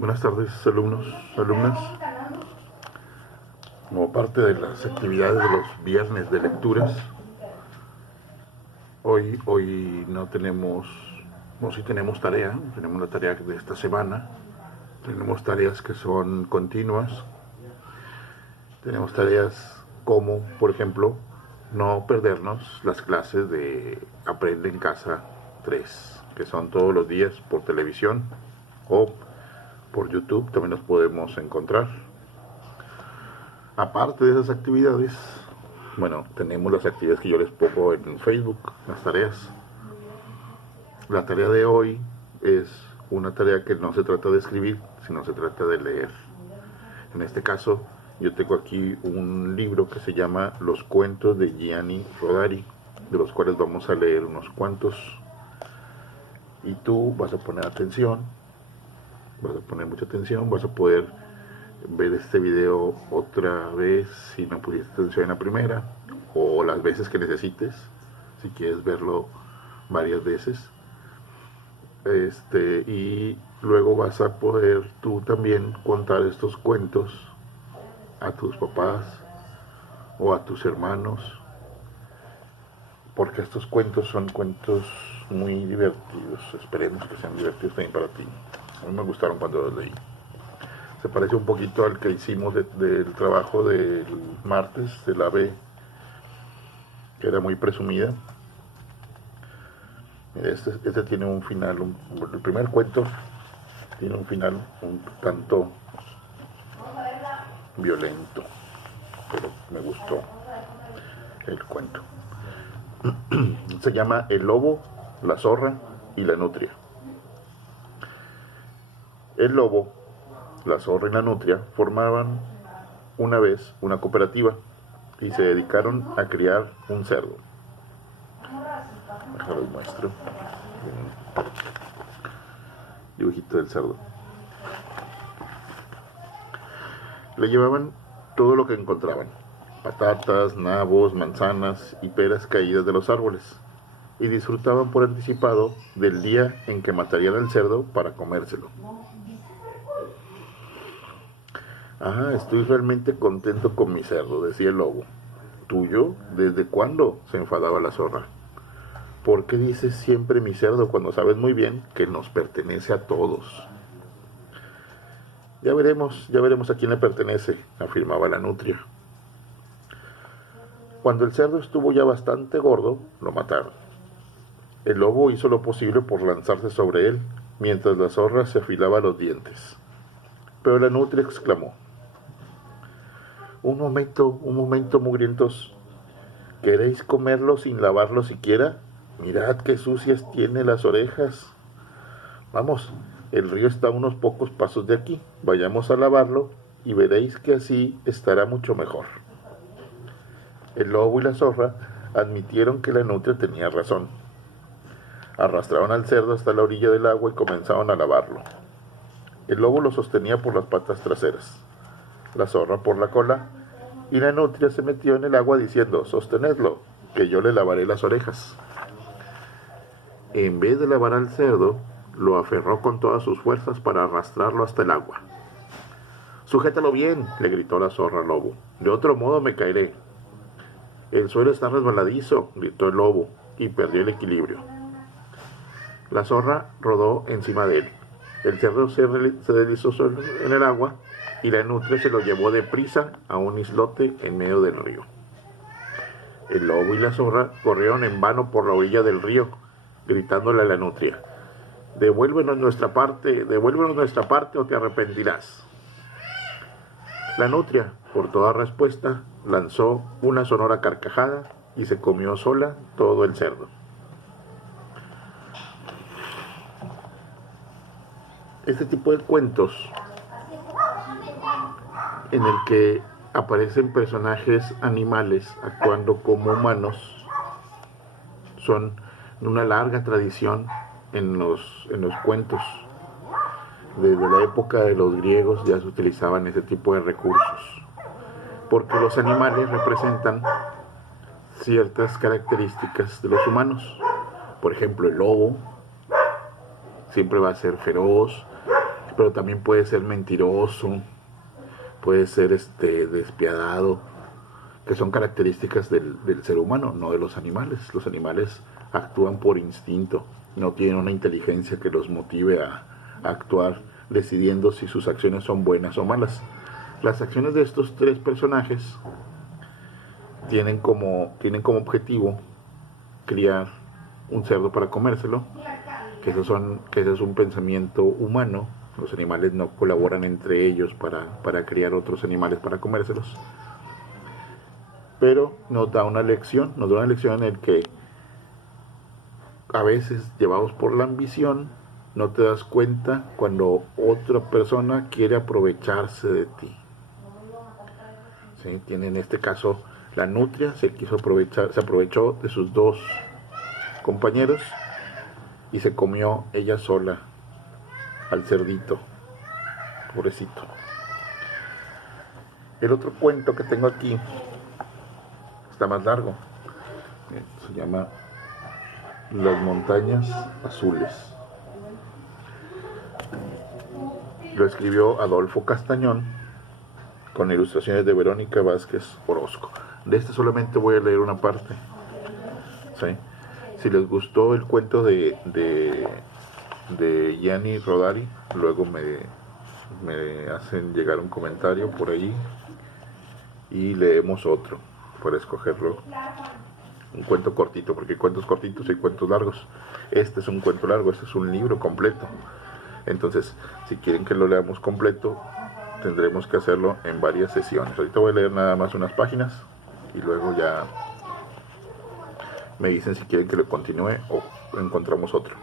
Buenas tardes, alumnos, alumnas. Como parte de las actividades de los viernes de lecturas, hoy no tenemos, o sí tenemos tarea, tenemos la tarea de esta semana, tenemos tareas que son continuas, tenemos tareas como, por ejemplo, no perdernos las clases de Aprende en Casa 3, que son todos los días por televisión o por YouTube, también los podemos encontrar. Aparte de esas actividades, bueno, tenemos las actividades que yo les pongo en Facebook, las tareas. La tarea de hoy es una tarea que no se trata de escribir, sino se trata de leer. En este caso, yo tengo aquí un libro que se llama Los cuentos de Gianni Rodari, de los cuales vamos a leer unos cuantos. Y tú vas a poner atención, vas a poner mucha atención, vas a poder ver este video otra vez si no pusiste atención en la primera, o las veces que necesites, si quieres verlo varias veces. Y luego vas a poder tú también contar estos cuentos a tus papás o a tus hermanos, porque estos cuentos son cuentos muy divertidos. Esperemos que sean divertidos también para ti. A mí me gustaron cuando los leí. Se parece un poquito al que hicimos del trabajo del martes de la B, que era muy presumida. Mira, este tiene un final, el primer cuento tiene un final un tanto violento, pero me gustó el cuento. Se llama El lobo, la zorra y la nutria. El lobo, la zorra y la nutria formaban una vez una cooperativa y se dedicaron a criar un cerdo. Déjalo muestro. Dibujito del cerdo. Le llevaban todo lo que encontraban: patatas, nabos, manzanas y peras caídas de los árboles, y disfrutaban por anticipado del día en que matarían al cerdo para comérselo. Estoy realmente contento con mi cerdo, decía el lobo. ¿Tuyo? ¿Desde cuándo?, se enfadaba la zorra. ¿Por qué dices siempre mi cerdo cuando sabes muy bien que nos pertenece a todos? Ya veremos a quién le pertenece, afirmaba la nutria. Cuando el cerdo estuvo ya bastante gordo, lo mataron. El lobo hizo lo posible por lanzarse sobre él, mientras la zorra se afilaba los dientes. Pero la nutria exclamó: un momento, mugrientos. ¿Queréis comerlo sin lavarlo siquiera? Mirad qué sucias tiene las orejas. Vamos, el río está a unos pocos pasos de aquí. Vayamos a lavarlo y veréis que así estará mucho mejor. El lobo y la zorra admitieron que la nutria tenía razón. Arrastraron al cerdo hasta la orilla del agua y comenzaron a lavarlo. El lobo lo sostenía por las patas traseras, la zorra por la cola, y la nutria se metió en el agua diciendo: sostenedlo, que yo le lavaré las orejas. En vez de lavar al cerdo, lo aferró con todas sus fuerzas para arrastrarlo hasta el agua. Sujétalo bien, le gritó la zorra al lobo, de otro modo me caeré. El suelo está resbaladizo, gritó el lobo, y perdió el equilibrio. La zorra rodó encima de él. El cerdo se deslizó en el agua y la nutria se lo llevó deprisa a un islote en medio del río. El lobo y la zorra corrieron en vano por la orilla del río, gritándole a la nutria: devuélvenos nuestra parte o te arrepentirás. La nutria, por toda respuesta, lanzó una sonora carcajada y se comió sola todo el cerdo. Este tipo de cuentos, en el que aparecen personajes animales actuando como humanos, son una larga tradición en los cuentos. Desde la época de los griegos ya se utilizaban ese tipo de recursos, porque los animales representan ciertas características de los humanos. Por ejemplo, el lobo siempre va a ser feroz, pero también puede ser mentiroso, puede ser despiadado, que son características del ser humano, no de los animales. Los animales actúan por instinto, no tienen una inteligencia que los motive a actuar decidiendo si sus acciones son buenas o malas. Las acciones de estos tres personajes tienen como objetivo criar un cerdo para comérselo, que ese es un pensamiento humano. Los animales no colaboran entre ellos para criar otros animales para comérselos. Pero nos da una lección en el que a veces, llevados por la ambición, no te das cuenta cuando otra persona quiere aprovecharse de ti. ¿Sí? En este caso, la nutria se aprovechó de sus dos compañeros y se comió ella sola al cerdito, pobrecito. El otro cuento que tengo aquí está más largo, se llama Las montañas azules. Lo escribió Adolfo Castañón con ilustraciones de Verónica Vázquez Orozco. De este solamente voy a leer una parte. ¿Sí? Si les gustó el cuento de Gianni Rodari, luego me hacen llegar un comentario por ahí y leemos otro para escogerlo. Un cuento cortito, porque hay cuentos cortitos y cuentos largos. Este es un cuento largo, este es un libro completo. Entonces, si quieren que lo leamos completo, tendremos que hacerlo en varias sesiones. Ahorita voy a leer nada más unas páginas y luego ya me dicen si quieren que lo continúe o encontramos otro.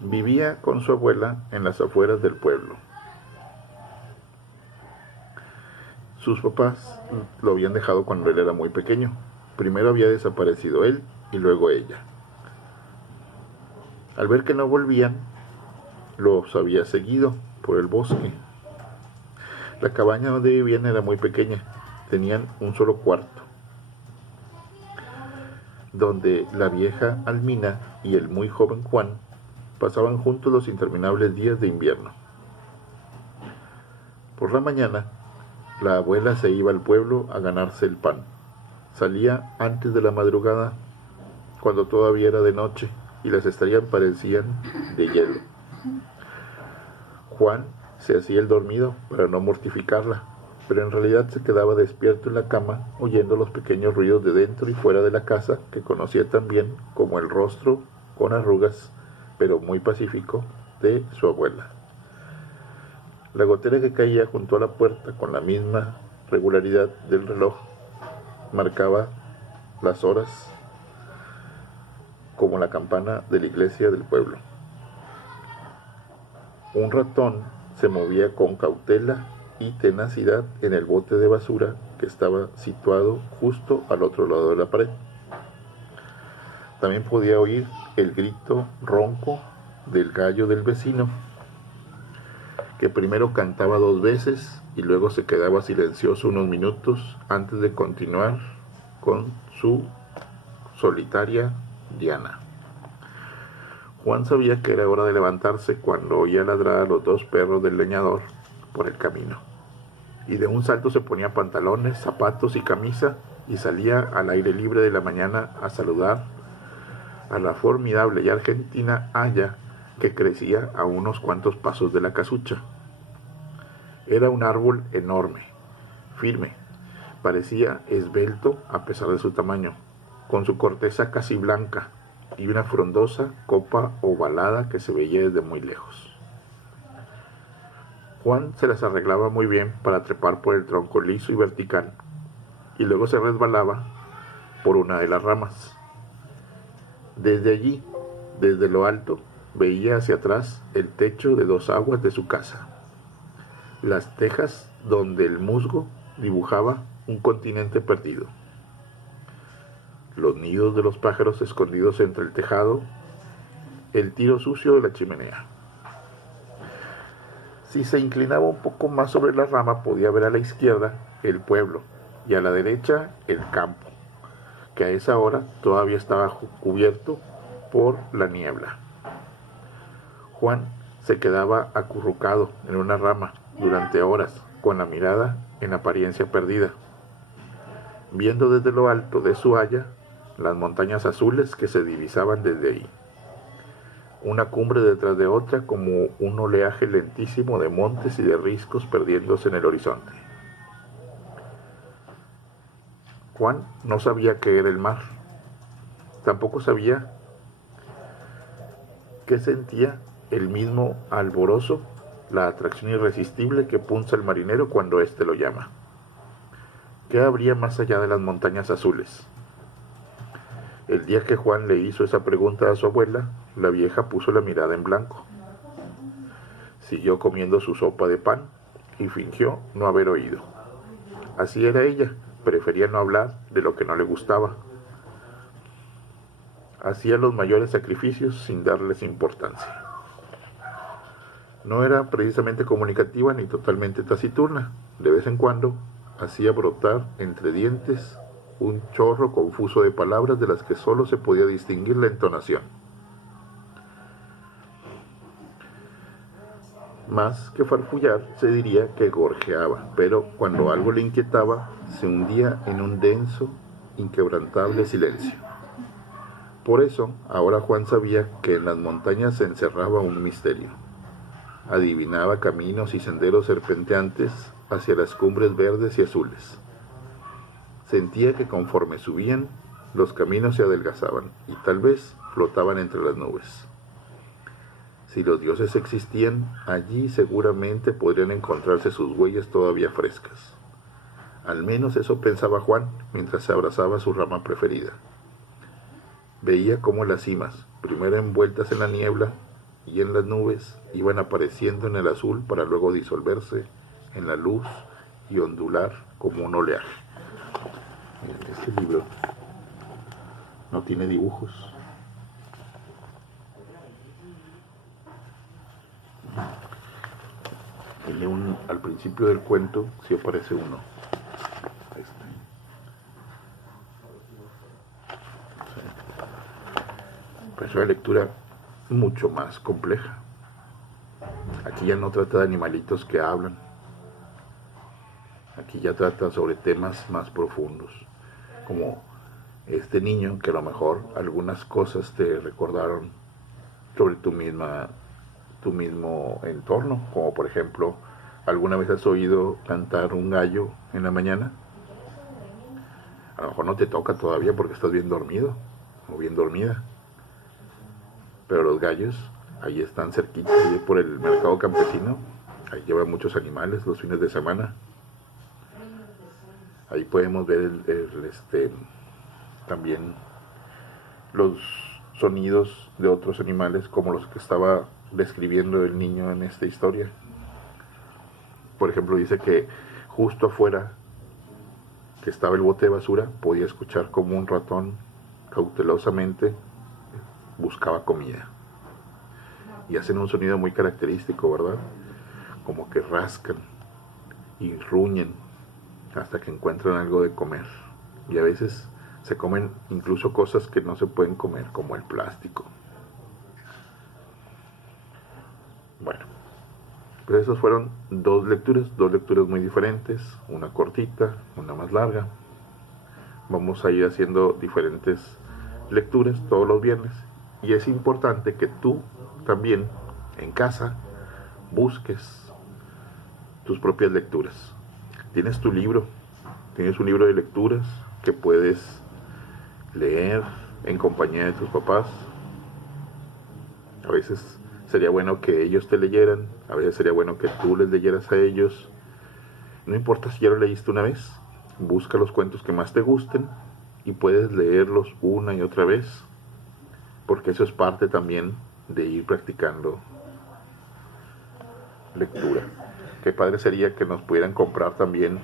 Vivía con su abuela en las afueras del pueblo. Sus papás lo habían dejado cuando él era muy pequeño. Primero había desaparecido él y luego ella. Al ver que no volvían, los había seguido por el bosque. La cabaña donde vivían era muy pequeña. Tenían un solo cuarto, donde la vieja Almina y el muy joven Juan pasaban juntos los interminables días de invierno. Por la mañana, la abuela se iba al pueblo a ganarse el pan. Salía antes de la madrugada, cuando todavía era de noche y las estrellas parecían de hielo. Juan se hacía el dormido para no mortificarla, pero en realidad se quedaba despierto en la cama oyendo los pequeños ruidos de dentro y fuera de la casa que conocía tan bien como el rostro con arrugas, pero muy pacífico, de su abuela. La gotera que caía junto a la puerta con la misma regularidad del reloj marcaba las horas como la campana de la iglesia del pueblo. Un ratón se movía con cautela y tenacidad en el bote de basura que estaba situado justo al otro lado de la pared. También podía oír el grito ronco del gallo del vecino, que primero cantaba 2 veces y luego se quedaba silencioso unos minutos antes de continuar con su solitaria diana. Juan sabía que era hora de levantarse cuando oía ladrar a los 2 perros del leñador por el camino, y de un salto se ponía pantalones, zapatos y camisa y salía al aire libre de la mañana a saludar a la formidable y argentina haya que crecía a unos cuantos pasos de la casucha. Era un árbol enorme, firme, parecía esbelto a pesar de su tamaño, con su corteza casi blanca y una frondosa copa ovalada que se veía desde muy lejos. Juan se las arreglaba muy bien para trepar por el tronco liso y vertical, y luego se resbalaba por una de las ramas. Desde allí, desde lo alto, veía hacia atrás el techo de 2 aguas de su casa, las tejas donde el musgo dibujaba un continente perdido, los nidos de los pájaros escondidos entre el tejado, el tiro sucio de la chimenea. Si se inclinaba un poco más sobre la rama, podía ver a la izquierda el pueblo y a la derecha el campo, que a esa hora todavía estaba cubierto por la niebla. Juan se quedaba acurrucado en una rama durante horas, con la mirada en apariencia perdida, viendo desde lo alto de su haya las montañas azules que se divisaban desde ahí, una cumbre detrás de otra, como un oleaje lentísimo de montes y de riscos perdiéndose en el horizonte. Juan no sabía qué era el mar, tampoco sabía qué sentía el mismo alborozo, la atracción irresistible que punza el marinero cuando éste lo llama. ¿Qué habría más allá de las montañas azules? El día que Juan le hizo esa pregunta a su abuela, la vieja puso la mirada en blanco. Siguió comiendo su sopa de pan y fingió no haber oído. Así era ella, prefería no hablar de lo que no le gustaba. Hacía los mayores sacrificios sin darles importancia. No era precisamente comunicativa ni totalmente taciturna. De vez en cuando hacía brotar entre dientes un chorro confuso de palabras de las que solo se podía distinguir la entonación. Más que farfullar, se diría que gorjeaba, pero cuando algo le inquietaba, se hundía en un denso, inquebrantable silencio. Por eso, ahora Juan sabía que en las montañas se encerraba un misterio. Adivinaba caminos y senderos serpenteantes hacia las cumbres verdes y azules. Sentía que conforme subían, los caminos se adelgazaban y tal vez flotaban entre las nubes. Si los dioses existían, allí seguramente podrían encontrarse sus huellas todavía frescas. Al menos eso pensaba Juan mientras se abrazaba a su rama preferida. Veía cómo las cimas, primero envueltas en la niebla y en las nubes, iban apareciendo en el azul para luego disolverse en la luz y ondular como un oleaje. Este libro no tiene dibujos. Tiene al principio del cuento sí aparece uno. Pero es una lectura mucho más compleja. Aquí ya no trata de animalitos que hablan. Aquí ya trata sobre temas más profundos, como este niño que a lo mejor algunas cosas te recordaron sobre tu mismo entorno, como por ejemplo, ¿alguna vez has oído cantar un gallo en la mañana? A lo mejor no te toca todavía porque estás bien dormido o bien dormida, pero los gallos ahí están cerquitos, ahí por el mercado campesino, ahí llevan muchos animales los fines de semana. Ahí podemos ver también los sonidos de otros animales como los que estaba describiendo el niño en esta historia. Por ejemplo, dice que justo afuera que estaba el bote de basura, podía escuchar como un ratón cautelosamente buscaba comida. Y hacen un sonido muy característico, ¿verdad? Como que rascan y ruñen hasta que encuentran algo de comer. Y a veces se comen incluso cosas que no se pueden comer, como el plástico. Bueno, pero esas fueron dos lecturas muy diferentes, una cortita, una más larga. Vamos a ir haciendo diferentes lecturas todos los viernes, y es importante que tú también en casa busques tus propias lecturas. Tienes tu libro, tienes un libro de lecturas que puedes leer en compañía de tus papás. A veces sería bueno que ellos te leyeran, a veces sería bueno que tú les leyeras a ellos. No importa si ya lo leíste una vez, busca los cuentos que más te gusten y puedes leerlos una y otra vez, porque eso es parte también de ir practicando lectura. Qué padre sería que nos pudieran comprar también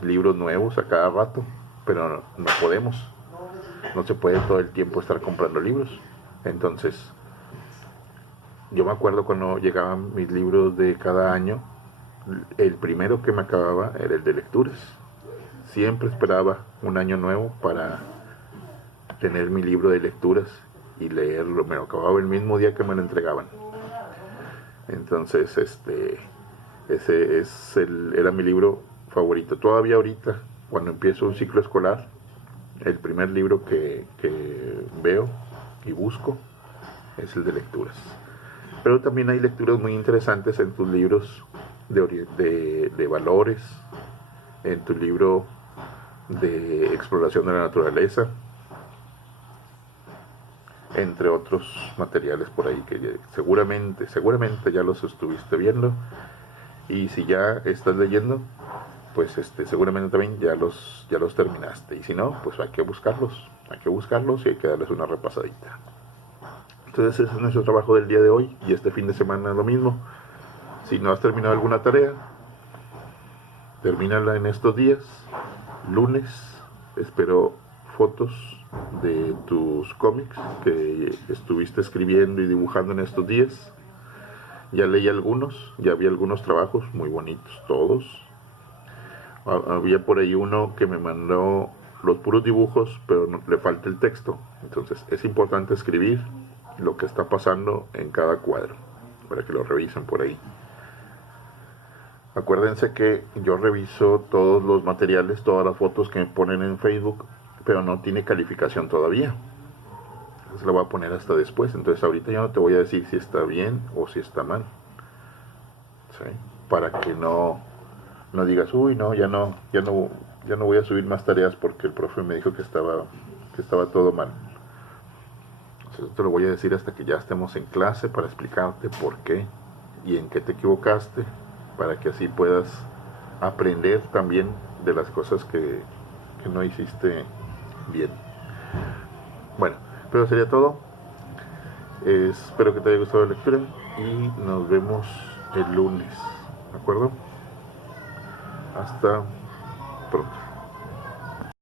libros nuevos a cada rato, pero no podemos. No se puede todo el tiempo estar comprando libros. Entonces, yo me acuerdo cuando llegaban mis libros de cada año, el primero que me acababa era el de lecturas. Siempre esperaba un año nuevo para tener mi libro de lecturas y leerlo. Me lo acababa el mismo día que me lo entregaban. Entonces, era mi libro favorito. Todavía ahorita, cuando empiezo un ciclo escolar, el primer libro que veo y busco es el de lecturas. Pero también hay lecturas muy interesantes en tus libros de valores, en tu libro de exploración de la naturaleza, entre otros materiales por ahí que seguramente ya los estuviste viendo, y si ya estás leyendo, pues seguramente también ya los terminaste, y si no, pues hay que buscarlos y hay que darles una repasadita. Entonces ese es nuestro trabajo del día de hoy, y este fin de semana lo mismo. Si no has terminado alguna tarea, termínala en estos días. Lunes espero fotos de tus cómics que estuviste escribiendo y dibujando en estos días. Ya leí algunos, ya vi algunos trabajos muy bonitos, todos. Había por ahí uno que me mandó los puros dibujos, pero le falta el texto. Entonces es importante escribir lo que está pasando en cada cuadro, para que lo revisen por ahí. Acuérdense que yo reviso todos los materiales, todas las fotos que me ponen en Facebook, pero no tiene calificación todavía. Entonces la voy a poner hasta después. Entonces ahorita yo no te voy a decir si está bien o si está mal, ¿sí? Para que no digas, uy, no, ya no voy a subir más tareas porque el profe me dijo que estaba todo mal. Entonces te lo voy a decir hasta que ya estemos en clase, para explicarte por qué y en qué te equivocaste, para que así puedas aprender también de las cosas que no hiciste bien. Bueno, pero sería todo. Espero que te haya gustado la lectura y nos vemos el lunes, ¿de acuerdo? Hasta pronto.